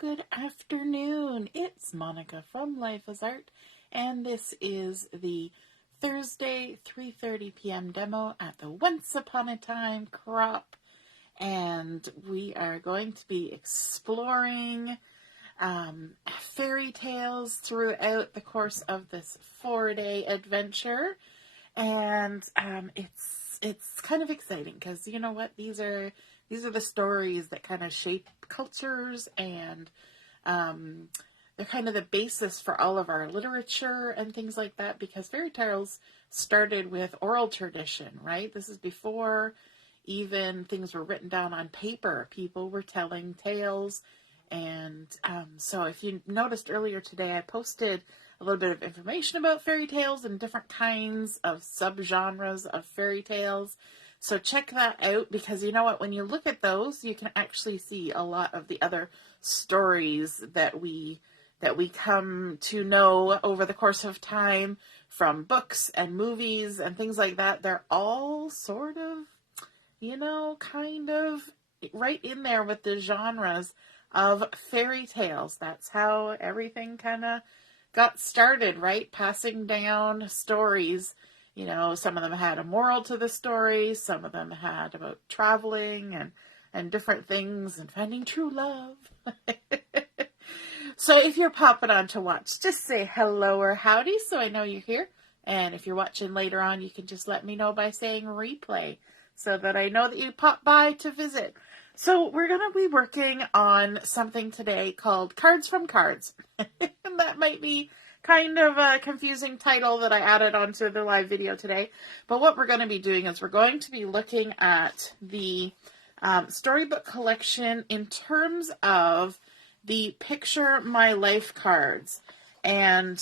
good afternoon. It's Monica from Life as Art, and this is the Thursday 3:30 p.m. demo at the Once Upon a Time crop, and we are going to be exploring fairy tales throughout the course of this 4-day adventure, and it's kind of exciting because you know what, these are the stories that kind of shape cultures, and they're kind of the basis for all of our literature and things like that, because fairy tales started with oral tradition, right? This is before even things were written down on paper. People were telling tales. And so if you noticed earlier today, I posted a little bit of information about fairy tales and different kinds of subgenres of fairy tales. So check that out, because you know what, when you look at those, you can actually see a lot of the other stories that we come to know over the course of time from books and movies and things like that. They're all sort of, kind of right in there with the genres of fairy tales. That's how everything kind of got started, right? Passing down stories. Some of them had a moral to the story. Some of them had about traveling and different things and finding true love. So if you're popping on to watch, just say hello or howdy so I know you're here. And if you're watching later on, you can just let me know by saying replay so that I know that you popped by to visit. So we're going to be working on something today called Cards from Cards. And that might be kind of a confusing title that I added onto the live video today. But what we're going to be doing is we're going to be looking at the Storybook collection in terms of the Picture My Life cards. And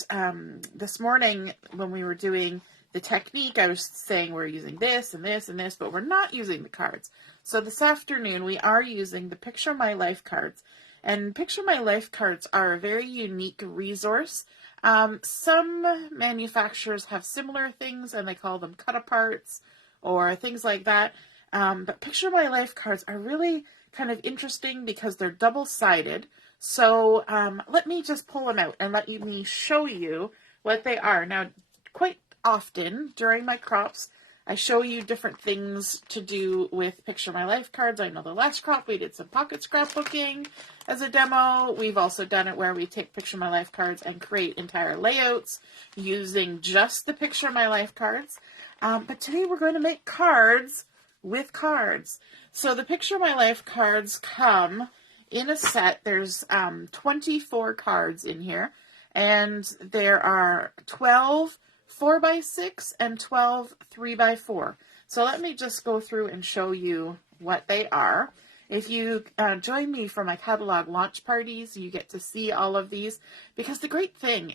this morning when we were doing the technique, I was saying we're using this and this and this, but we're not using the cards. So this afternoon we are using the Picture My Life cards. And Picture My Life cards are a very unique resource. Some manufacturers have similar things and they call them cut-aparts or things like that. But Picture My Life cards are really kind of interesting because they're double-sided. So let me just pull them out and let me show you what they are. Now, quite often during my crops, I show you different things to do with Picture My Life cards. I know the last crop we did some pocket scrapbooking as a demo. We've also done it where we take Picture My Life cards and create entire layouts using just the Picture My Life cards. But today we're going to make cards with cards. So the Picture My Life cards come in a set. There's 24 cards in here, and there are 12 4x6 and 12 3x4. So let me just go through and show you what they are. If you join me for my catalog launch parties, you get to see all of these, because the great thing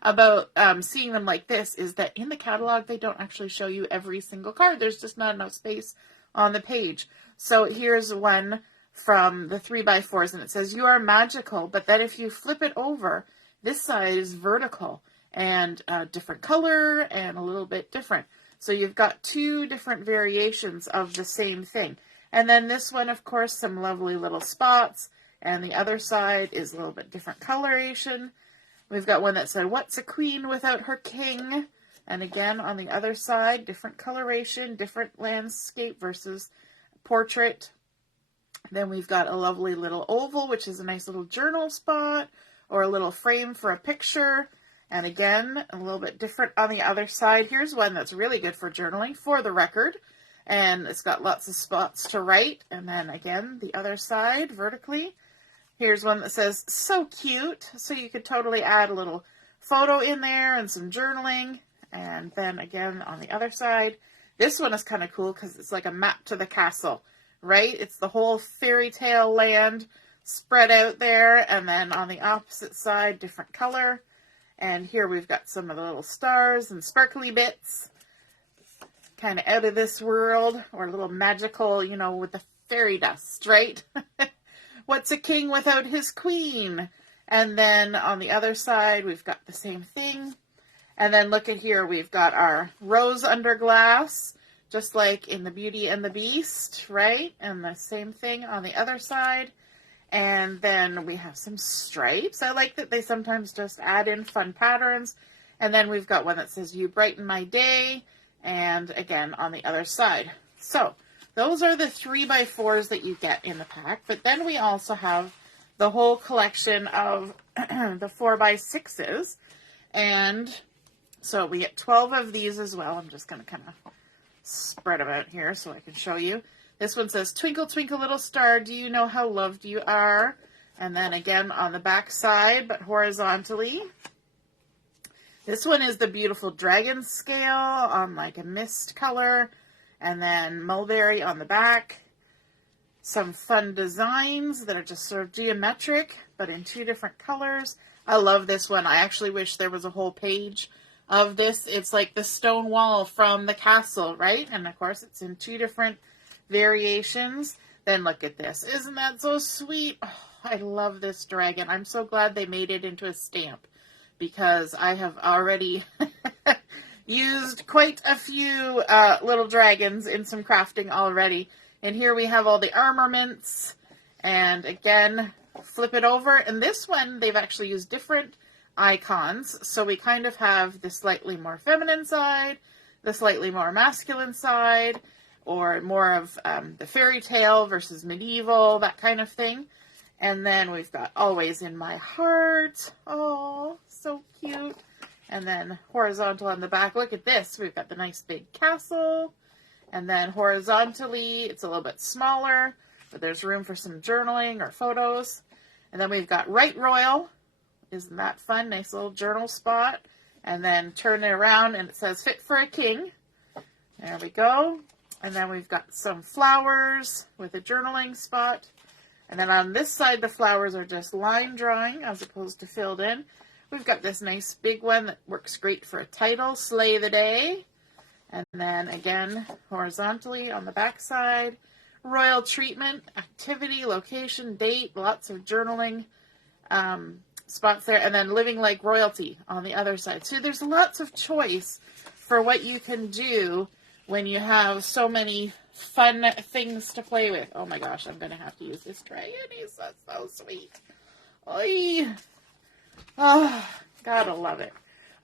about seeing them like this is that in the catalog, they don't actually show you every single card. There's just not enough space on the page. So here's one from the 3x4s, and it says, "You are magical," but then if you flip it over, this side is vertical and a different color and a little bit different. So you've got two different variations of the same thing. And then this one, of course, some lovely little spots, and the other side is a little bit different coloration. We've got one that said, "What's a queen without her king?" And again, on the other side, different coloration, different landscape versus portrait. Then we've got a lovely little oval, which is a nice little journal spot, or a little frame for a picture. And again, a little bit different on the other side. Here's one that's really good for journaling, for the record. And it's got lots of spots to write. And then again, the other side, vertically. Here's one that says, "So cute." So you could totally add a little photo in there and some journaling. And then again, on the other side, this one is kind of cool because it's like a map to the castle, right? It's the whole fairy tale land spread out there. And then on the opposite side, different color. And here we've got some of the little stars and sparkly bits, kind of out of this world, or a little magical, with the fairy dust, right? What's a king without his queen? And then on the other side, we've got the same thing. And then look at here, we've got our rose under glass, just like in the Beauty and the Beast, right? And the same thing on the other side. And then we have some stripes. I like that they sometimes just add in fun patterns. And then we've got one that says, "You brighten my day." And again, on the other side. So those are the 3x4s that you get in the pack. But then we also have the whole collection of the 4x6s. And so we get 12 of these as well. I'm just going to kind of spread them out here so I can show you. This one says, "Twinkle, twinkle, little star, do you know how loved you are?" And then again on the back side, but horizontally. This one is the beautiful dragon scale on like a mist color. And then mulberry on the back. Some fun designs that are just sort of geometric, but in 2 different colors. I love this one. I actually wish there was a whole page of this. It's like the stone wall from the castle, right? And of course it's in 2 different variations. Then look at this. Isn't that so sweet? Oh, I love this dragon. I'm so glad they made it into a stamp, because I have already used quite a few little dragons in some crafting already. And here we have all the armaments. And again, flip it over. And this one, they've actually used different icons. So we kind of have the slightly more feminine side, the slightly more masculine side, or more of the fairy tale versus medieval, that kind of thing. And then we've got Always in My Heart. Oh, so cute. And then horizontal on the back. Look at this. We've got the nice big castle. And then horizontally, it's a little bit smaller, but there's room for some journaling or photos. And then we've got Right Royal. Isn't that fun? Nice little journal spot. And then turn it around and it says Fit for a King. There we go. And then we've got some flowers with a journaling spot. And then on this side, the flowers are just line drawing as opposed to filled in. We've got this nice big one that works great for a title, Slay the Day. And then again, horizontally on the back side, royal treatment, activity, location, date, lots of journaling spots there. And then living like royalty on the other side. So there's lots of choice for what you can do when you have so many fun things to play with. Oh my gosh, I'm going to have to use this dragon. He's so sweet. Oy. Oh, gotta love it.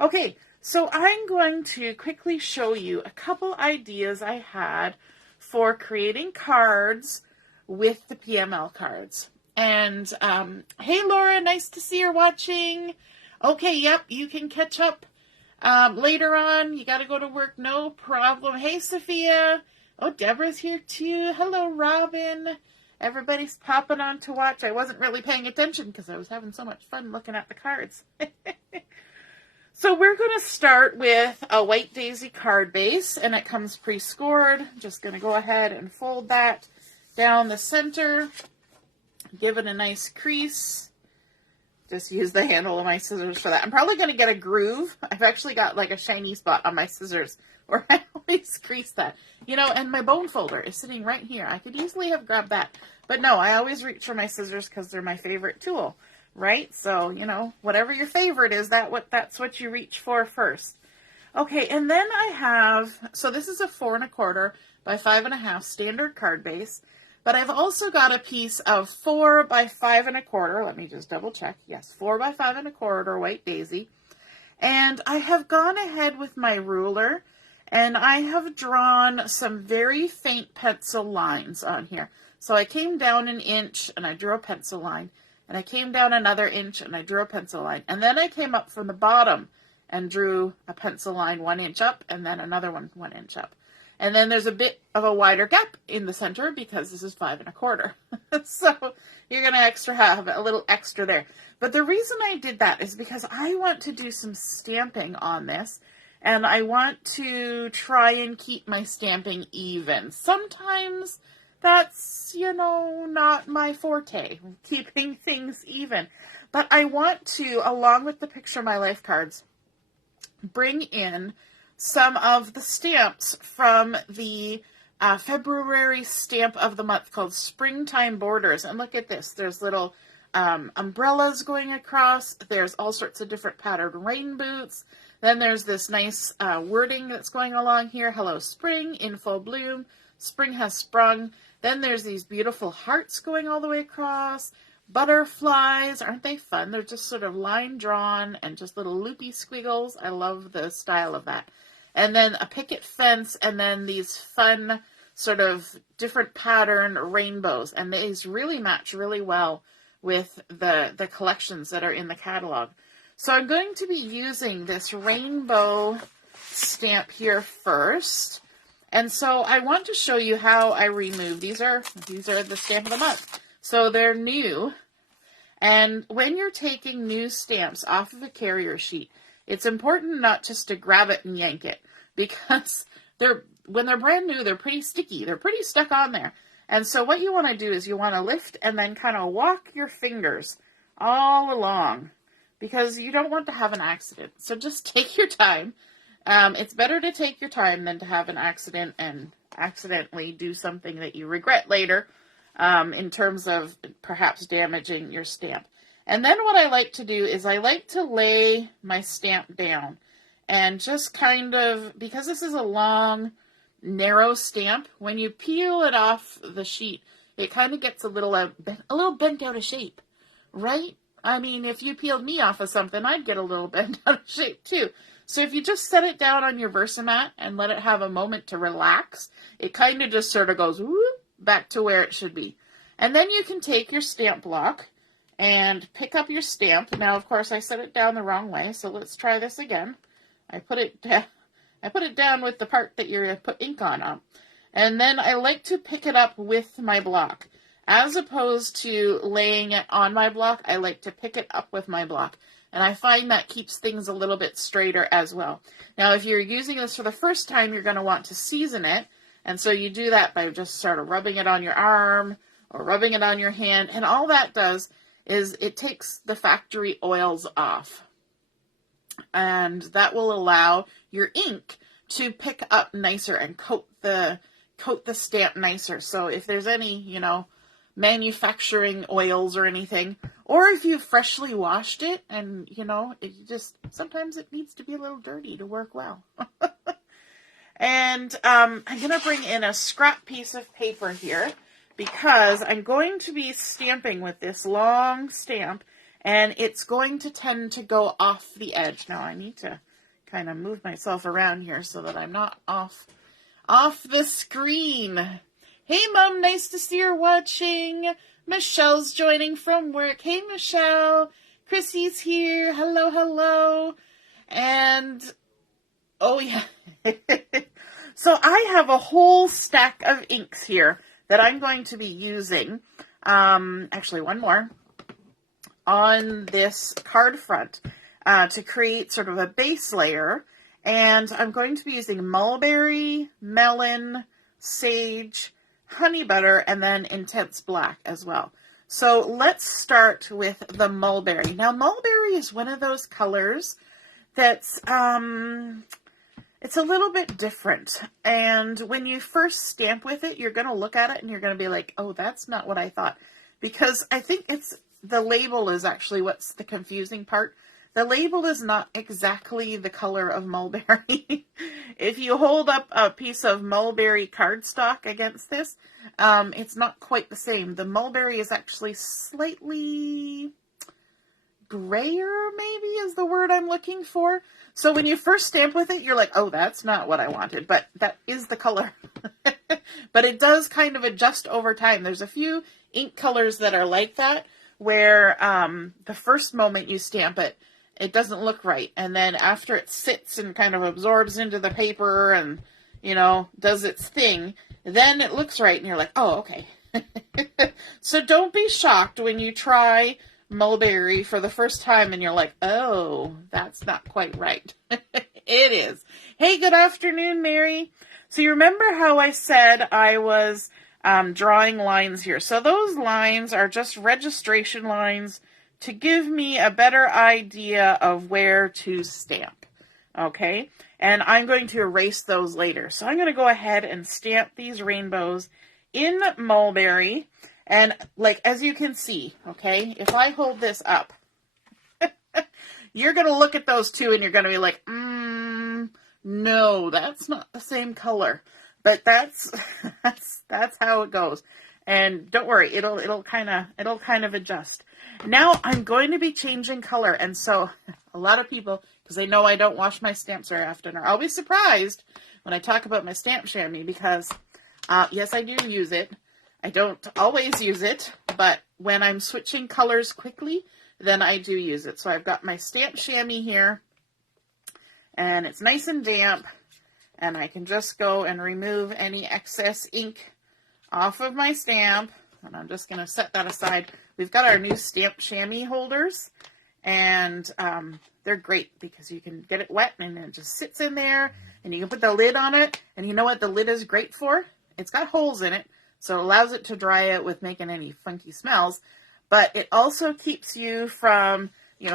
Okay, so I'm going to quickly show you a couple ideas I had for creating cards with the PML cards. And, hey Laura, nice to see you're watching. Okay, yep, you can catch up later on. You gotta go to work, no problem. Hey Sophia. Oh, Deborah's here too. Hello, Robin. Everybody's popping on to watch. I wasn't really paying attention because I was having so much fun looking at the cards. So we're going to start with a white daisy card base, and it comes pre-scored. Just going to go ahead and fold that down the center. Give it a nice crease. Just use the handle of my scissors for that. I'm probably going to get a groove. I've actually got like a shiny spot on my scissors where I always crease that. You know, and my bone folder is sitting right here. I could easily have grabbed that. But no, I always reach for my scissors because they're my favorite tool, right? So, you know, whatever your favorite is, that's what you reach for first. Okay, and then I have, so this is a 4 1/4 by 5 1/2 standard card base. But I've also got a piece of 4 by 5 1/4. Let me just double check. Yes, 4 by 5 1/4 white daisy. And I have gone ahead with my ruler and I have drawn some very faint pencil lines on here. So I came down 1 inch and I drew a pencil line. And I came down another inch and I drew a pencil line. And then I came up from the bottom and drew a pencil line 1 inch up and then another one 1 inch up. And then there's a bit of a wider gap in the center because this is 5 1/4. So you're going to have a little extra there. But the reason I did that is because I want to do some stamping on this. And I want to try and keep my stamping even. Sometimes that's, you know, not my forte, keeping things even. But I want to, along with the Picture My Life cards, bring in some of the stamps from the February stamp of the month called Springtime Borders. And look at this. There's little umbrellas going across. There's all sorts of different patterned rain boots. Then there's this nice wording that's going along here. Hello, spring, in full bloom. Spring has sprung. Then there's these beautiful hearts going all the way across. butterflies. Aren't they fun? They're just sort of line drawn and just little loopy squiggles. I love the style of that. And then a picket fence, and then these fun sort of different pattern rainbows. And these really match really well with the collections that are in the catalog. So I'm going to be using this rainbow stamp here first. And so I want to show you how I remove. These are the stamp of the month. So they're new. And when you're taking new stamps off of a carrier sheet, it's important not just to grab it and yank it, because when they're brand new, they're pretty sticky. They're pretty stuck on there. And so what you want to do is you want to lift and then kind of walk your fingers all along, because you don't want to have an accident. So just take your time. It's better to take your time than to have an accident and accidentally do something that you regret later, in terms of perhaps damaging your stamp. And then what I like to do is I like to lay my stamp down and just kind of, because this is a long, narrow stamp, when you peel it off the sheet, it kind of gets a little bent out of shape, right? I mean, if you peeled me off of something, I'd get a little bent out of shape too. So if you just set it down on your Versamat and let it have a moment to relax, it kind of just sort of goes whoop, back to where it should be. And then you can take your stamp block and pick up your stamp. Now, of course, I set it down the wrong way, so let's try this again. I put it down with the part that you're put ink on. And then I like to pick it up with my block. As opposed to laying it on my block, I like to pick it up with my block. And I find that keeps things a little bit straighter as well. Now, if you're using this for the first time, you're going to want to season it. And so you do that by just sort of rubbing it on your arm or rubbing it on your hand. And all that does is it takes the factory oils off. And that will allow your ink to pick up nicer and coat the stamp nicer. So if there's any, manufacturing oils or anything, or if you freshly washed it and, sometimes it needs to be a little dirty to work well. And I'm going to bring in a scrap piece of paper here because I'm going to be stamping with this long stamp, and it's going to tend to go off the edge. Now I need to kind of move myself around here so that I'm not off the screen. Hey, Mom, nice to see you're watching. Michelle's joining from work. Hey, Michelle. Chrissy's here. Hello, hello. And, oh, yeah. So I have a whole stack of inks here that I'm going to be using. Actually, one more. On this card front to create sort of a base layer. And I'm going to be using Mulberry, Melon, Sage, Honey Butter, and then Intense Black as well. So let's start with the Mulberry. Now, Mulberry is one of those colors that's, it's a little bit different. And when you first stamp with it, you're going to look at it and you're going to be like, oh, that's not what I thought. Because I think the label is actually what's the confusing part. The label is not exactly the color of Mulberry. If you hold up a piece of Mulberry cardstock against this, it's not quite the same. The Mulberry is actually slightly grayer, maybe is the word I'm looking for. So when you first stamp with it, you're like, oh, that's not what I wanted, but that is the color. But it does kind of adjust over time. There's a few ink colors that are like that, where the first moment you stamp it, it doesn't look right. And then after it sits and kind of absorbs into the paper and, does its thing, then it looks right and you're like, oh, okay. So don't be shocked when you try Mulberry for the first time and you're like, oh, that's not quite right. It is. Hey, good afternoon, Mary. So you remember how I said I was drawing lines here? So those lines are just registration lines to give me a better idea of where to stamp, okay? And I'm going to erase those later. So I'm going to go ahead and stamp these rainbows in Mulberry. And as you can see, okay, if I hold this up, you're going to look at those two and you're going to be like, no, that's not the same color. But that's how it goes. And don't worry, it'll kind of adjust. Now I'm going to be changing color, and so a lot of people, because they know I don't wash my stamps very often, are always surprised when I talk about my stamp chamois, because yes, I do use it. I don't always use it, but when I'm switching colors quickly, then I do use it. So I've got my stamp chamois here, and it's nice and damp, and I can just go and remove any excess ink off of my stamp, and I'm just going to set that aside. We've got our new stamp chamois holders, and they're great because you can get it wet and it just sits in there, and you can put the lid on it, and you know what the lid is great for? It's got holes in it, so it allows it to dry out with making any funky smells, but it also keeps you from,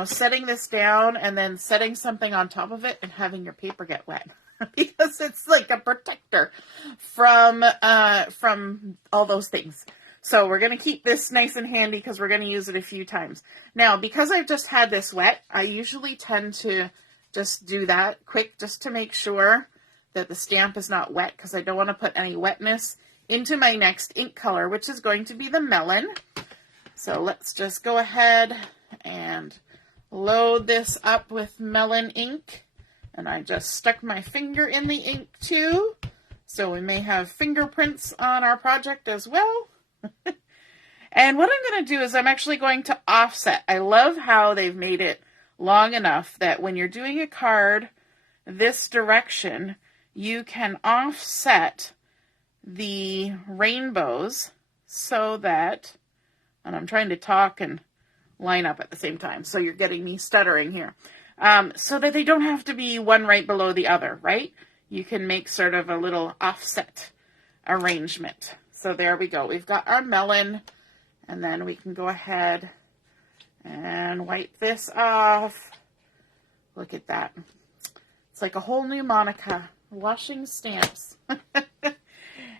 setting this down and then setting something on top of it and having your paper get wet. Because it's like a protector from all those things. So we're going to keep this nice and handy because we're going to use it a few times. Now, because I've just had this wet, I usually tend to just do that quick just to make sure that the stamp is not wet, because I don't want to put any wetness into my next ink color, which is going to be the Melon. So let's just go ahead and load this up with Melon ink. And I just stuck my finger in the ink too, so we may have fingerprints on our project as well. And what I'm going to do is I'm actually going to offset. I love how they've made it long enough that when you're doing a card this direction, you can offset the rainbows so that, and I'm trying to talk and line up at the same time, so you're getting me stuttering here. So that they don't have to be one right below the other, right? You can make sort of a little offset arrangement. So there we go. We've got our Melon, and then we can go ahead and wipe this off. Look at that. It's like a whole new Monica, washing stamps.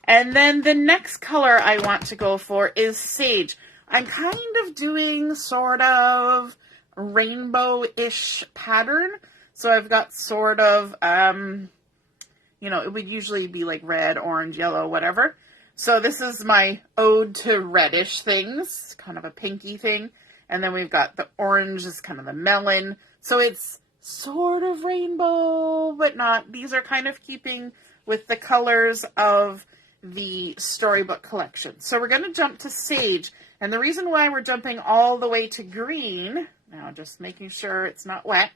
And then the next color I want to go for is Sage. I'm kind of doing sort of rainbow-ish pattern. So I've got sort of, it would usually be like red, orange, yellow, whatever. So this is my ode to reddish things, kind of a pinky thing. And then we've got the orange is kind of the melon. So it's sort of rainbow, but not. These are kind of keeping with the colors of the Storybook collection. So we're going to jump to Sage. And the reason why we're jumping all the way to green, now just making sure it's not wet,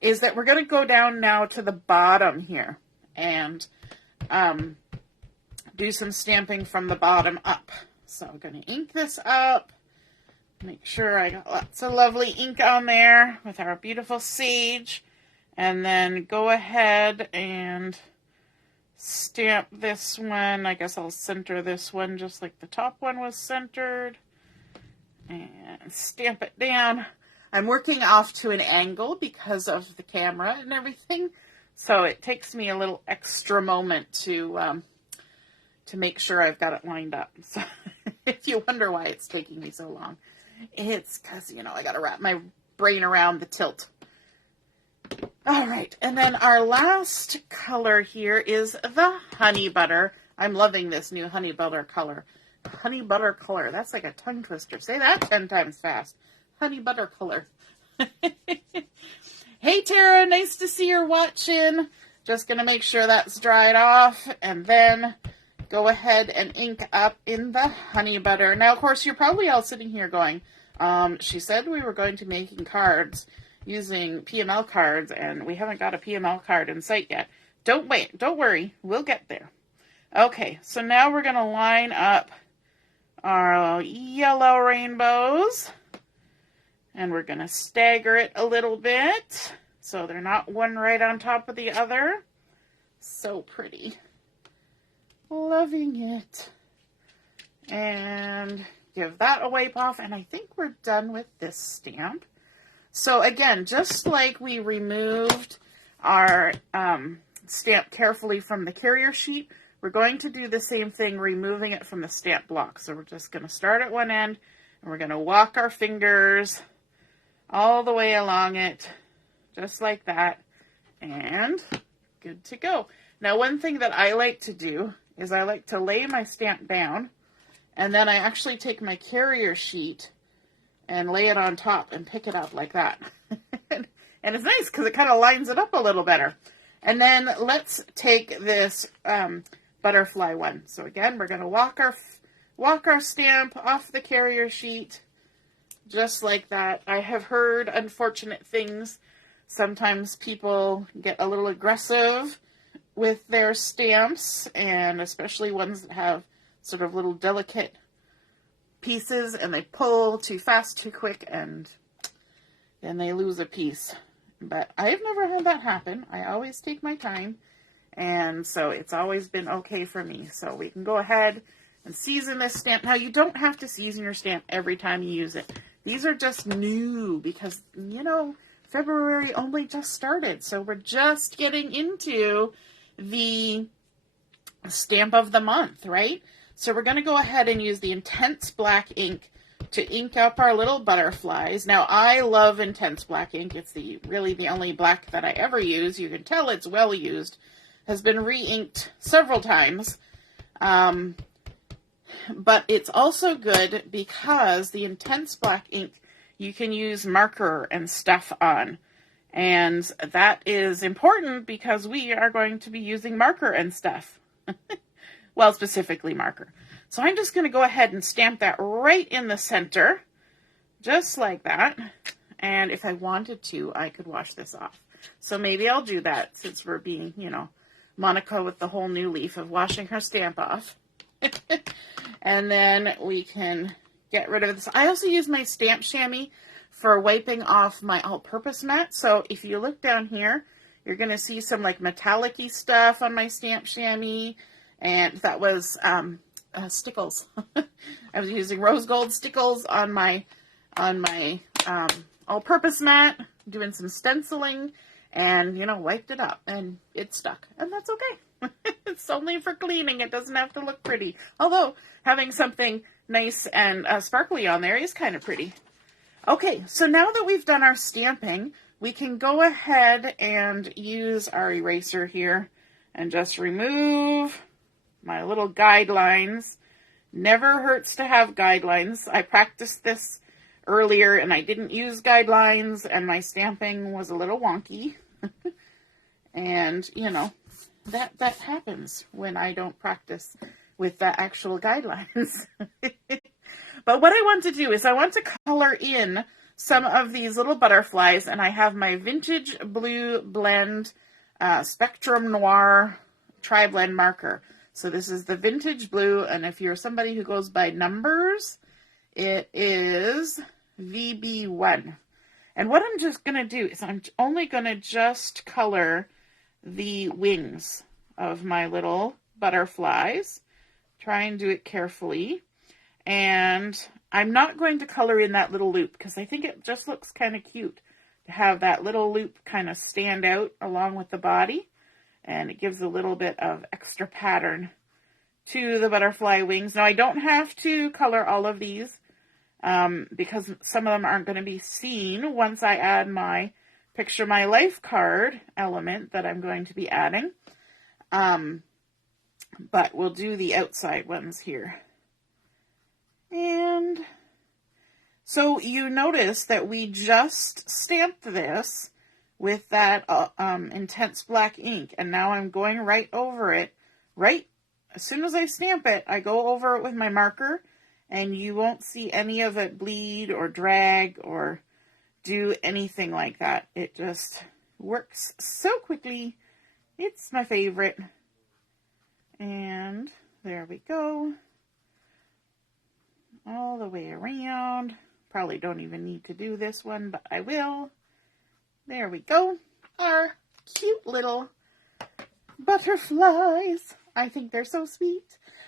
is that we're going to go down now to the bottom here and do some stamping from the bottom up. So I'm going to ink this up, make sure I got lots of lovely ink on there with our beautiful Sage, and then go ahead and stamp this one. I guess I'll center this one just like the top one was centered, and stamp it down. I'm working off to an angle because of the camera and everything, so it takes me a little extra moment to make sure I've got it lined up. So if you wonder why it's taking me so long, it's because, I got to wrap my brain around the tilt. All right, and then our last color here is the Honey Butter. I'm loving this new Honey Butter color. Honey Butter color. That's like a tongue twister. Say that 10 times fast. Honey Butter color. Hey, Tara, nice to see you're watching. Just going to make sure that's dried off, and then go ahead and ink up in the Honey Butter. Now, of course, you're probably all sitting here going, she said we were going to be making cards using PML cards, and we haven't got a PML card in sight yet. Don't worry, we'll get there. Okay, so now we're going to line up our yellow rainbows, and we're going to stagger it a little bit so they're not one right on top of the other. So pretty. Loving it. And give that a wipe off, and I think we're done with this stamp. So again, just like we removed our stamp carefully from the carrier sheet, we're going to do the same thing, removing it from the stamp block. So we're just going to start at one end, and we're going to walk our fingers all the way along it, just like that, and good to go. Now, one thing that I like to do is I like to lay my stamp down, And then I actually take my carrier sheet and lay it on top and pick it up like that. And it's nice because it kind of lines it up a little better. And then let's take this butterfly one. So again, we're going to walk our stamp off the carrier sheet just like that. I have heard unfortunate things. Sometimes people get a little aggressive with their stamps, and especially ones that have sort of little delicate pieces, and they pull too fast, too quick, and then they lose a piece. But I've never had that happen. I always take my time, and so it's always been okay for me. So we can go ahead and season this stamp. Now, you don't have to season your stamp every time you use it. These are just new because, you know, February only just started. So we're just getting into the stamp of the month, right? So we're going to go ahead and use the Intense Black ink to ink up our little butterflies. Now, I love Intense Black ink. It's really the only black that I ever use. You can tell it's well used. Has been re-inked several times. But it's also good because the Intense Black ink you can use marker and stuff on. And that is important because we are going to be using marker and stuff. Well, specifically marker. So I'm just going to go ahead and stamp that right in the center, just like that. And if I wanted to, I could wash this off. So maybe I'll do that since we're being, you know, Monica with the whole new leaf of washing her stamp off. And then we can get rid of this. I also use my stamp chamois for wiping off my all-purpose mat. So if you look down here, you're going to see some like metallic-y stuff on my stamp chamois. And that was stickles. I was using rose gold stickles on my all-purpose mat, doing some stenciling, and, you know, wiped it up, and it stuck. And that's okay. It's only for cleaning. It doesn't have to look pretty. Although, having something nice and sparkly on there is kind of pretty. Okay, so now that we've done our stamping, we can go ahead and use our eraser here and just remove my little guidelines. Never hurts to have guidelines. I practiced this earlier and I didn't use guidelines and my stamping was a little wonky. And, you know, that happens when I don't practice with the actual guidelines. But what I want to do is I want to color in some of these little butterflies, and I have my Vintage Blue Blend Spectrum Noir Tri-Blend marker. So this is the Vintage Blue, and if you're somebody who goes by numbers, it is VB1. And what I'm just going to do is I'm only going to just color the wings of my little butterflies. Try and do it carefully. And I'm not going to color in that little loop because I think it just looks kind of cute to have that little loop kind of stand out along with the body. And it gives a little bit of extra pattern to the butterfly wings. Now, I don't have to color all of these because some of them aren't going to be seen once I add my Picture My Life card element that I'm going to be adding. But we'll do the outside ones here. And so you notice that we just stamped this with that Intense Black ink. And now I'm going right over it. Right as soon as I stamp it, I go over it with my marker. And you won't see any of it bleed or drag or do anything like that. It just works so quickly. It's my favorite. And there we go. All the way around. Probably don't even need to do this one, but I will. There we go. Our cute little butterflies. I think they're so sweet.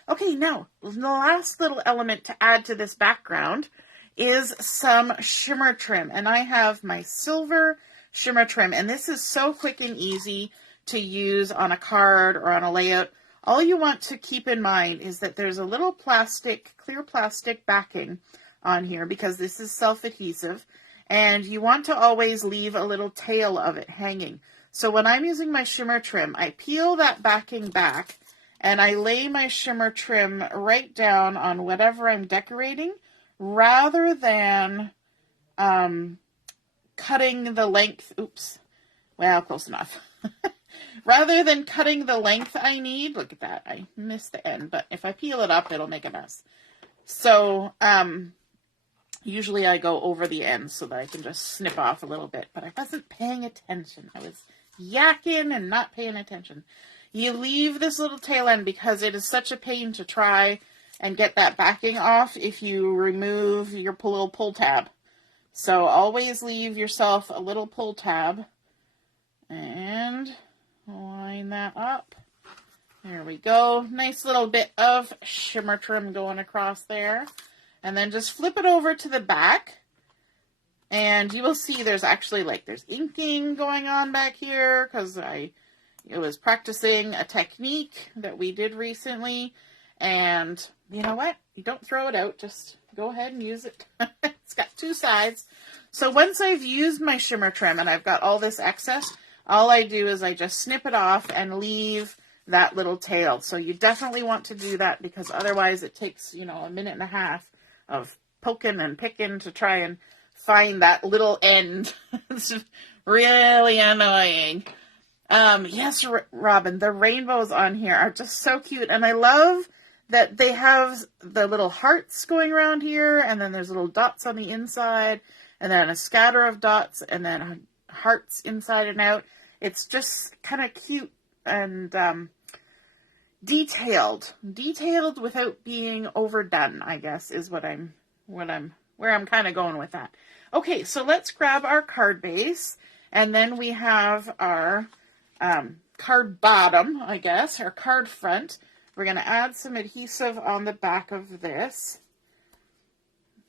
Okay, now, the last little element to add to this background is some shimmer trim. And I have my silver shimmer trim. And this is so quick and easy to use on a card or on a layout. All you want to keep in mind is that there's a little plastic, clear plastic backing on here because this is self-adhesive. And you want to always leave a little tail of it hanging. So when I'm using my shimmer trim, I peel that backing back and I lay my shimmer trim right down on whatever I'm decorating rather than cutting the length. Oops. Well, close enough. Rather than cutting the length I need, look at that, I missed the end, but if I peel it up, it'll make a mess. So, usually I go over the end so that I can just snip off a little bit, but I wasn't paying attention. I was yakking and not paying attention. You leave this little tail end because it is such a pain to try and get that backing off if you remove your little pull tab. So always leave yourself a little pull tab and line that up. There we go. Nice little bit of shimmer trim going across there. And then just flip it over to the back. And you will see there's actually there's inking going on back here because I was practicing a technique that we did recently. And you know what? You don't throw it out. Just go ahead and use it. It's got two sides. So once I've used my shimmer trim and I've got all this excess, all I do is I just snip it off and leave that little tail. So you definitely want to do that because otherwise it takes, a minute and a half of poking and picking to try and find that little end. It's really annoying. Yes, Robin, the rainbows on here are just so cute. And I love that they have the little hearts going around here. And then there's little dots on the inside. And then a scatter of dots. And then hearts inside and out. It's just kind of cute and detailed without being overdone, I guess, is where I'm kind of going with that. Okay, so let's grab our card base, and then we have our card bottom, I guess, our card front. We're going to add some adhesive on the back of this,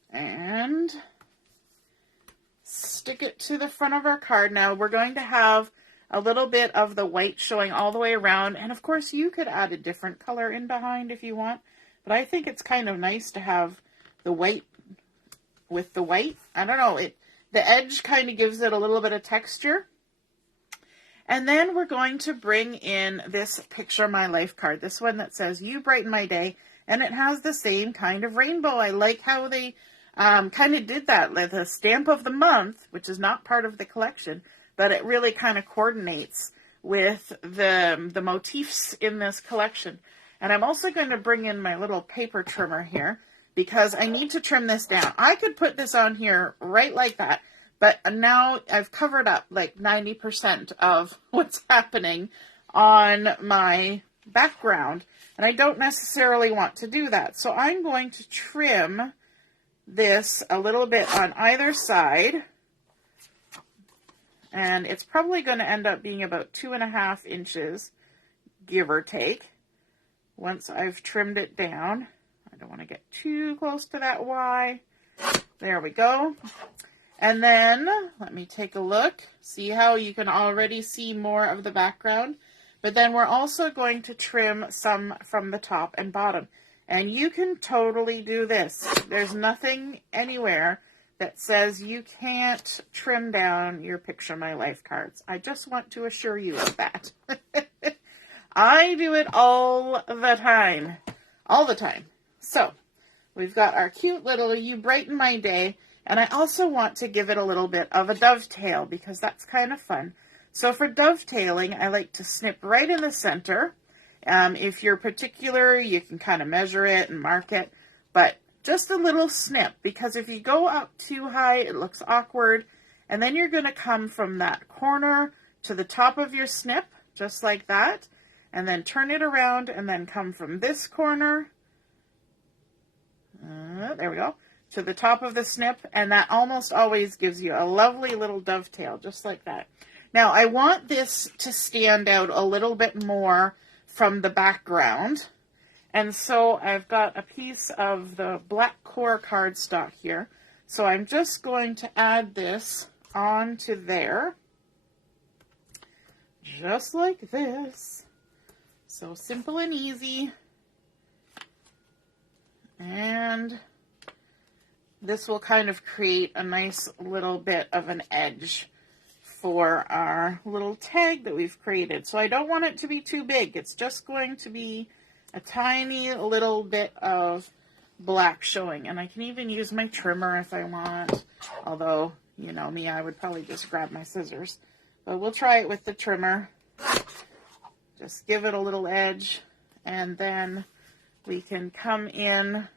and stick it to the front of our card. Now we're going to have a little bit of the white showing all the way around. And of course you could add a different color in behind if you want. But I think it's kind of nice to have the white with the white. I don't know. The edge kind of gives it a little bit of texture. And then we're going to bring in this Picture My Life card. This one that says, "You brighten my day." And it has the same kind of rainbow. I like how they kind of did that with a stamp of the month, which is not part of the collection. But it really kind of coordinates with the motifs in this collection. And I'm also going to bring in my little paper trimmer here because I need to trim this down. I could put this on here right like that, but now I've covered up 90% of what's happening on my background, and I don't necessarily want to do that. So I'm going to trim this a little bit on either side. And it's probably going to end up being about 2.5 inches, give or take, once I've trimmed it down. I don't want to get too close to that Y. There we go. And then, let me take a look. See how you can already see more of the background? But then we're also going to trim some from the top and bottom. And you can totally do this. There's nothing anywhere that says you can't trim down your Picture My Life cards. I just want to assure you of that. I do it all the time. All the time. So, we've got our cute little "You Brighten My Day," and I also want to give it a little bit of a dovetail because that's kind of fun. So for dovetailing, I like to snip right in the center. If you're particular, you can kind of measure it and mark it, but just a little snip, because if you go up too high, it looks awkward. And then you're going to come from that corner to the top of your snip, just like that. And then turn it around and then come from this corner. There we go. To the top of the snip. And that almost always gives you a lovely little dovetail, just like that. Now, I want this to stand out a little bit more from the background. And so I've got a piece of the black core cardstock here. So I'm just going to add this onto there. Just like this. So simple and easy. And this will kind of create a nice little bit of an edge for our little tag that we've created. So I don't want it to be too big. It's just going to be a tiny little bit of black showing. And I can even use my trimmer if I want, although, you know me, I would probably just grab my scissors. But we'll try it with the trimmer. Just give it a little edge, and then we can come in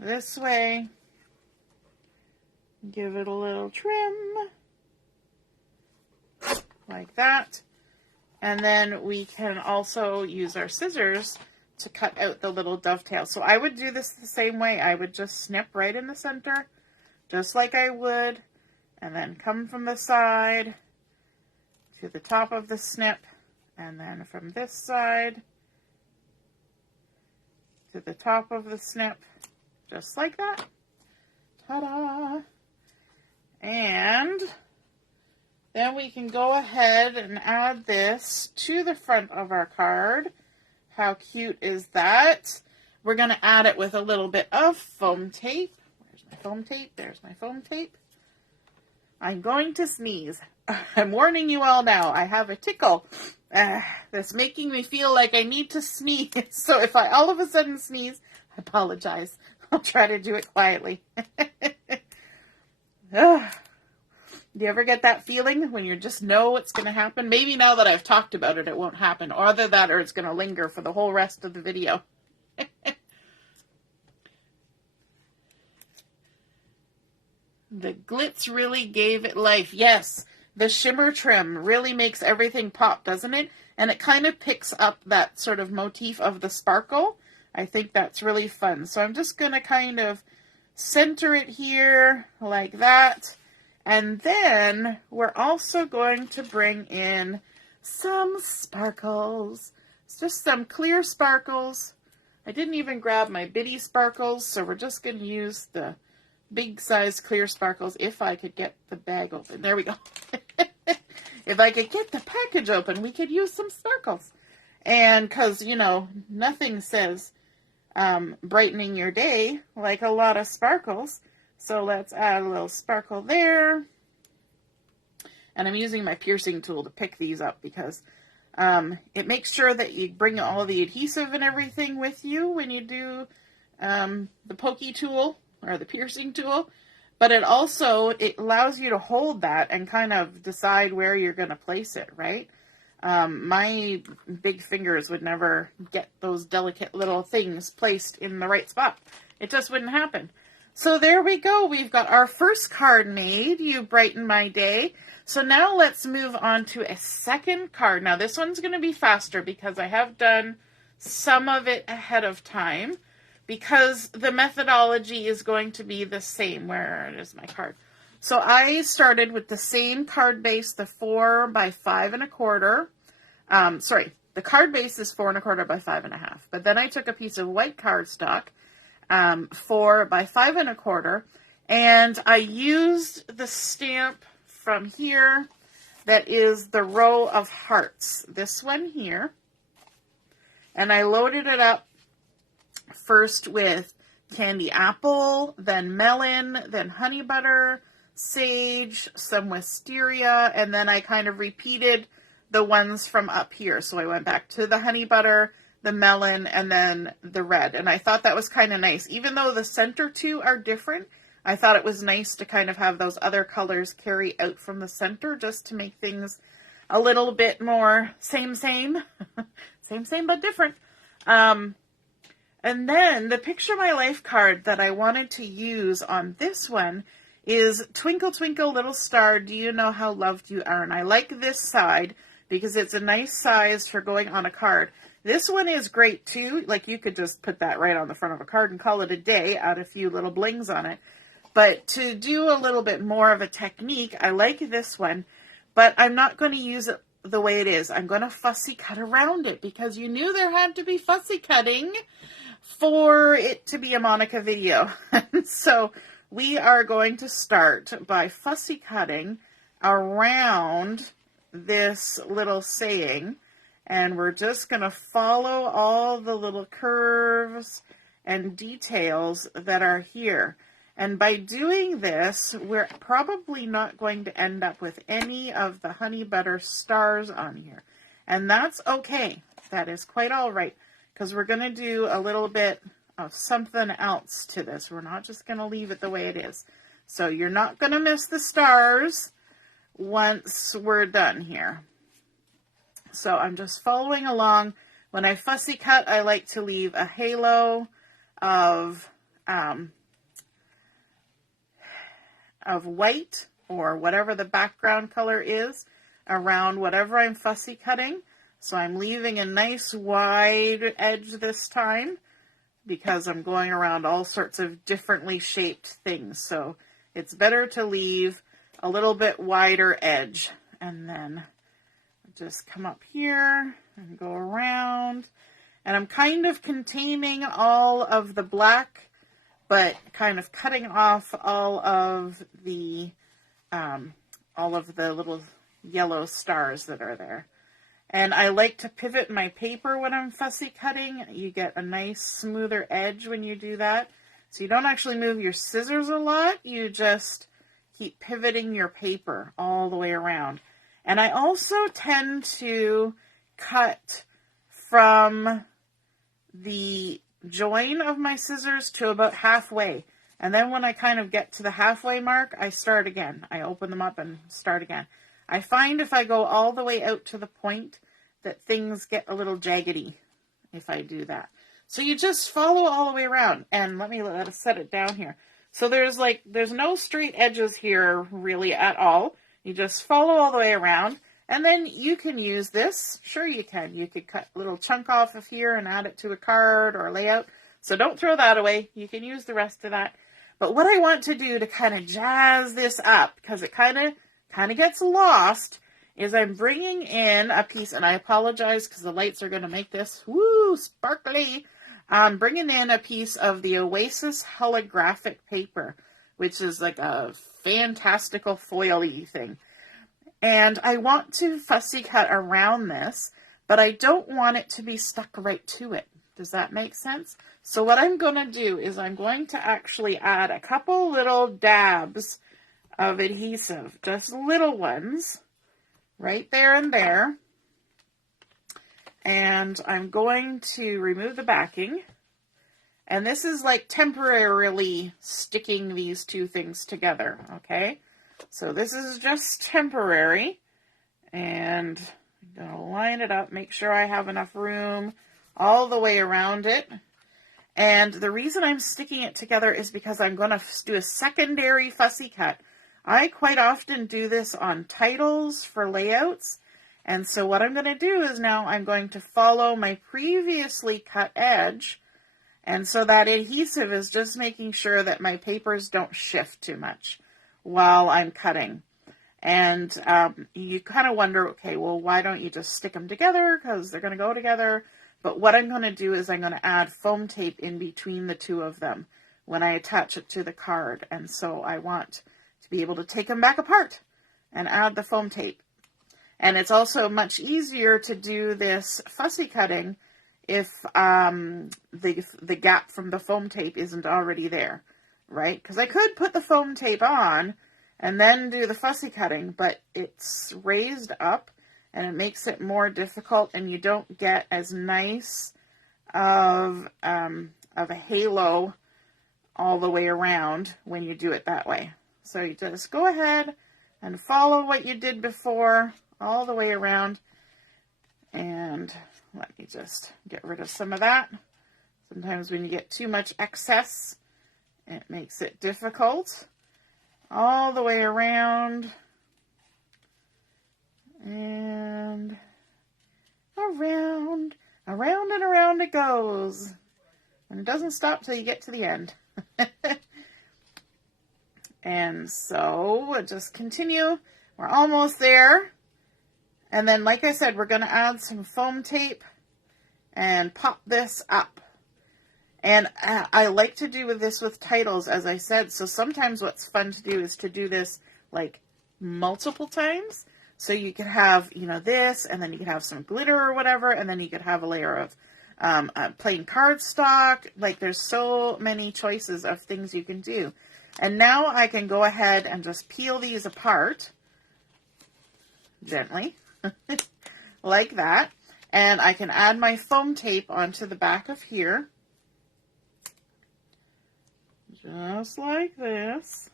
this way, give it a little trim, like that. And then we can also use our scissors to cut out the little dovetail. So I would do this the same way. I would just snip right in the center, just like I would, and then come from the side to the top of the snip, and then from this side to the top of the snip, just like that. Ta-da! And then we can go ahead and add this to the front of our card. How cute is that? We're going to add it with a little bit of foam tape. Where's my foam tape? There's my foam tape. I'm going to sneeze. I'm warning you all now. I have a tickle that's making me feel like I need to sneeze. So if I all of a sudden sneeze, I apologize. I'll try to do it quietly. Do you ever get that feeling when you just know what's going to happen? Maybe now that I've talked about it, it won't happen. Or either that or it's going to linger for the whole rest of the video. The glitz really gave it life. Yes, the shimmer trim really makes everything pop, doesn't it? And it kind of picks up that sort of motif of the sparkle. I think that's really fun. So I'm just going to kind of center it here like that. And then we're also going to bring in some sparkles. It's just some clear sparkles. I didn't even grab my bitty sparkles, so we're just going to use the big size clear sparkles if I could get the bag open. There we go. If I could get the package open, we could use some sparkles. And because, you know, nothing says brightening your day like a lot of sparkles. So let's add a little sparkle there. And I'm using my piercing tool to pick these up because it makes sure that you bring all the adhesive and everything with you when you do the pokey tool or the piercing tool. But it allows you to hold that and kind of decide where you're going to place it, right? My big fingers would never get those delicate little things placed in the right spot. It just wouldn't happen. So there we go. We've got our first card made. You brighten my day. So now let's move on to a second card. Now this one's going to be faster because I have done some of it ahead of time because the methodology is going to be the same. Where is my card? So I started with the same card base, the 4 by 5 1/4. The card base is 4 1/4 by 5 1/2. But then I took a piece of white cardstock, 4 by 5 1/4, and I used the stamp from here that is the row of hearts, this one here, and I loaded it up first with candy apple, then melon, then honey butter, sage, some wisteria, and then I kind of repeated the ones from up here. So I went back to the honey butter, the melon, and then the red. And I thought that was kind of nice. Even though the center two are different, I thought it was nice to kind of have those other colors carry out from the center just to make things a little bit more same, but different. And then the Picture My Life card that I wanted to use on this one is Twinkle, Twinkle, Little Star, Do You Know How Loved You Are? And I like this side because it's a nice size for going on a card. This one is great too. Like you could just put that right on the front of a card and call it a day, add a few little blings on it. But to do a little bit more of a technique, I like this one, but I'm not going to use it the way it is. I'm going to fussy cut around it because you knew there had to be fussy cutting for it to be a Monica video. So we are going to start by fussy cutting around this little saying, and we're just going to follow all the little curves and details that are here. And by doing this, we're probably not going to end up with any of the honey butter stars on here. And that's okay. That is quite all right. because we're going to do a little bit of something else to this. We're not just going to leave it the way it is. So you're not going to miss the stars once we're done here. So I'm just following along. When I fussy cut, I like to leave a halo of white or whatever the background color is around whatever I'm fussy cutting. So I'm leaving a nice wide edge this time because I'm going around all sorts of differently shaped things. So it's better to leave a little bit wider edge. And then just come up here and go around. And I'm kind of containing all of the black, but kind of cutting off all of the little yellow stars that are there. And I like to pivot my paper when I'm fussy cutting. You get a nice smoother edge when you do that. So you don't actually move your scissors a lot. You just keep pivoting your paper all the way around. And I also tend to cut from the join of my scissors to about halfway. And then when I kind of get to the halfway mark, I start again. I open them up and start again. I find if I go all the way out to the point that things get a little jaggedy if I do that. So you just follow all the way around. And let us set it down here. So there's no straight edges here really at all. You just follow all the way around. And then you can use this. Sure you can. You could cut a little chunk off of here and add it to a card or a layout. So don't throw that away. You can use the rest of that. But what I want to do to kind of jazz this up, because it kind of gets lost, is I'm bringing in a piece, and I apologize because the lights are going to make this, woo, sparkly. I'm bringing in a piece of the Oasis holographic paper, which is like a fantastical foil-y thing. And I want to fussy cut around this, but I don't want it to be stuck right to it. Does that make sense? So what I'm going to do is I'm going to actually add a couple little dabs of adhesive, just little ones, right there and there. And I'm going to remove the backing. And this is like temporarily sticking these two things together, okay? So this is just temporary. And I'm going to line it up, make sure I have enough room all the way around it. And the reason I'm sticking it together is because I'm going to do a secondary fussy cut. I quite often do this on titles for layouts. And so what I'm going to do is now I'm going to follow my previously cut edge. And so that adhesive is just making sure that my papers don't shift too much while I'm cutting. And you kind of wonder, okay, well, why don't you just stick them together? Because they're going to go together. But what I'm going to do is I'm going to add foam tape in between the two of them when I attach it to the card. And so I want to be able to take them back apart and add the foam tape. And it's also much easier to do this fussy cutting if the gap from the foam tape isn't already there, right? Because I could put the foam tape on and then do the fussy cutting, but it's raised up and it makes it more difficult, and you don't get as nice of a halo all the way around when you do it that way. So you just go ahead and follow what you did before all the way around. And let me just get rid of some of that. Sometimes when you get too much excess, it makes it difficult. All the way around. And around, around and around it goes. And it doesn't stop till you get to the end. And so we'll just continue. We're almost there. And then, like I said, we're going to add some foam tape and pop this up. And I like to do this with titles, as I said. So sometimes what's fun to do is to do this like multiple times. So you could have, this, and then you could have some glitter or whatever, and then you could have a layer of plain cardstock. Like, there's so many choices of things you can do. And now I can go ahead and just peel these apart gently, like that. And I can add my foam tape onto the back of here. Just like this.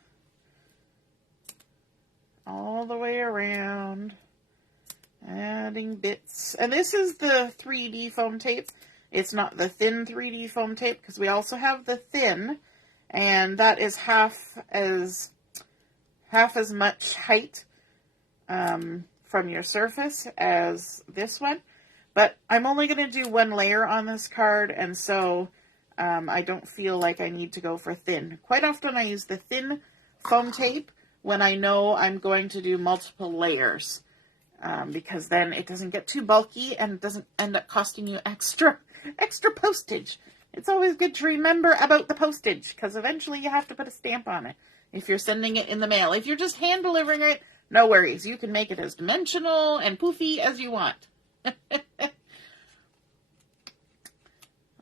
All the way around. Adding bits. And this is the 3D foam tape. It's not the thin 3D foam tape because we also have the thin. And that is half as much height from your surface as this one. But I'm only going to do one layer on this card, and so I don't feel like I need to go for thin. Quite often I use the thin foam tape when I know I'm going to do multiple layers, because then it doesn't get too bulky and it doesn't end up costing you extra postage. It's always good to remember about the postage, because eventually you have to put a stamp on it if you're sending it in the mail. If you're just hand delivering it, no worries. You can make it as dimensional and poofy as you want.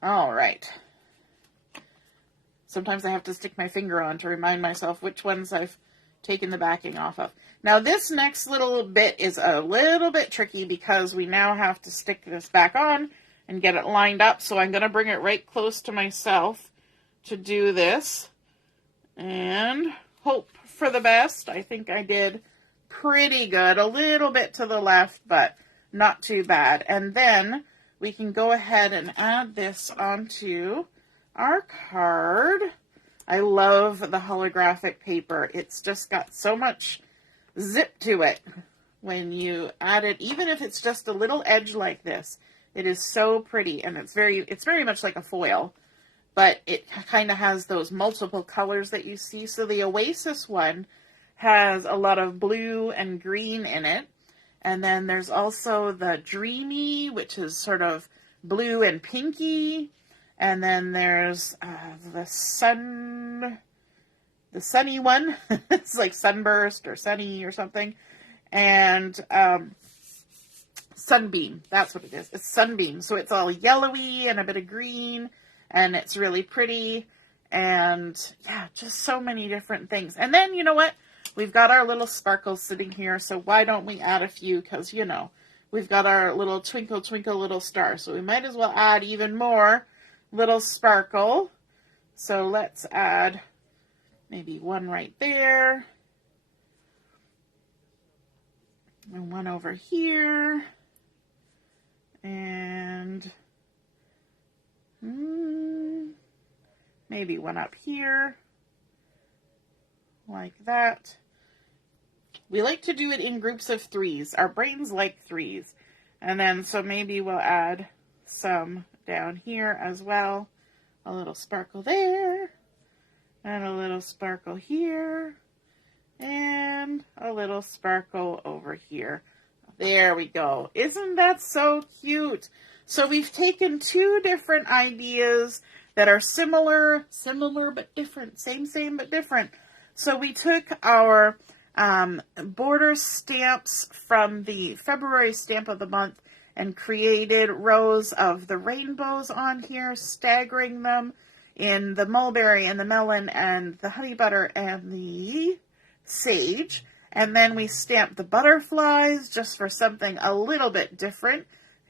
All right. Sometimes I have to stick my finger on to remind myself which ones I've taken the backing off of. Now this next little bit is a little bit tricky because we now have to stick this back on and get it lined up. So I'm going to bring it right close to myself to do this and hope for the best. I think I did pretty good. A little bit to the left, but not too bad. And then we can go ahead and add this onto our card. I love the holographic paper. It's just got so much zip to it when you add it, even if it's just a little edge like this. It is so pretty, and it's very much like a foil, but it kind of has those multiple colors that you see. So the Oasis one has a lot of blue and green in it. And then there's also the Dreamy, which is sort of blue and pinky. And then there's the sunny one. It's like Sunburst or Sunny or something. And Sunbeam, that's what it is. It's Sunbeam. So it's all yellowy and a bit of green. And it's really pretty. And yeah, just so many different things. And then, you know what? We've got our little sparkles sitting here, so why don't we add a few? Because, you know, we've got our little twinkle, twinkle, little star. So we might as well add even more little sparkle. So let's add maybe one right there. And one over here. And maybe one up here. Like that. We like to do it in groups of threes. Our brains like threes. And then, so maybe we'll add some down here as well. A little sparkle there. And a little sparkle here. And a little sparkle over here. There we go. Isn't that so cute? So we've taken two different ideas that are similar but different. Same but different. So we took our border stamps from the February stamp of the month and created rows of the rainbows on here, staggering them in the mulberry and the melon and the honey butter and the sage. And then we stamped the butterflies just for something a little bit different,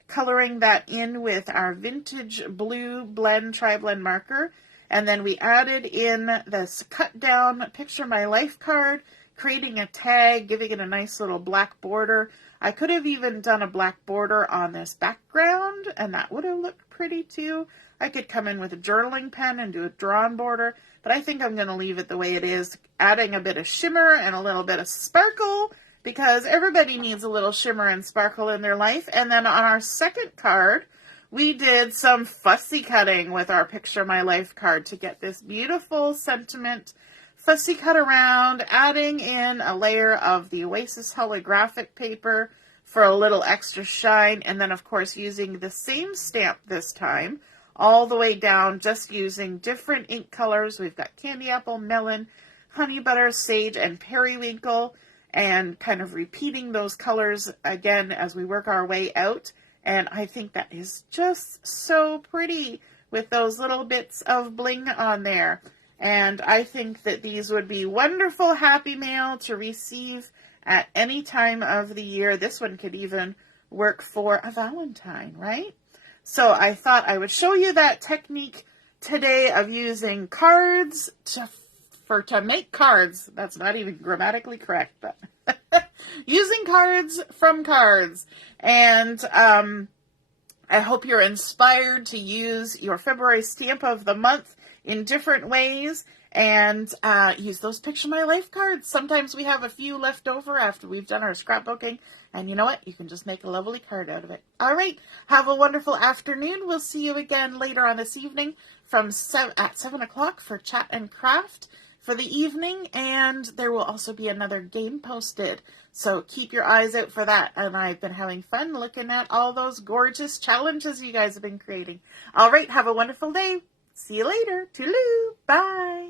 coloring that in with our vintage blue blend tri-blend marker. And then we added in this cut down Picture My Life card, creating a tag, giving it a nice little black border. I could have even done a black border on this background, and that would have looked pretty too. I could come in with a journaling pen and do a drawn border, but I think I'm going to leave it the way it is, adding a bit of shimmer and a little bit of sparkle, because everybody needs a little shimmer and sparkle in their life. And then on our second card, we did some fussy cutting with our Picture My Life card to get this beautiful sentiment fussy cut around, adding in a layer of the Oasis holographic paper for a little extra shine, and then of course using the same stamp this time all the way down, just using different ink colors. We've got candy apple, melon, honey butter, sage, and periwinkle, and kind of repeating those colors again as we work our way out. And I think that is just so pretty with those little bits of bling on there. And I think that these would be wonderful happy mail to receive at any time of the year. This one could even work for a Valentine, right? So I thought I would show you that technique today of using cards to make cards. That's not even grammatically correct, but using cards from cards. And I hope you're inspired to use your February stamp of the month in different ways, and use those Picture My Life cards. Sometimes we have a few left over after we've done our scrapbooking, and you know what? You can just make a lovely card out of it. All right, have a wonderful afternoon. We'll see you again later on this evening at 7 o'clock for Chat and Craft for the evening, and there will also be another game posted. So keep your eyes out for that. And I've been having fun looking at all those gorgeous challenges you guys have been creating. All right, have a wonderful day. See you later. Toodaloo. Bye.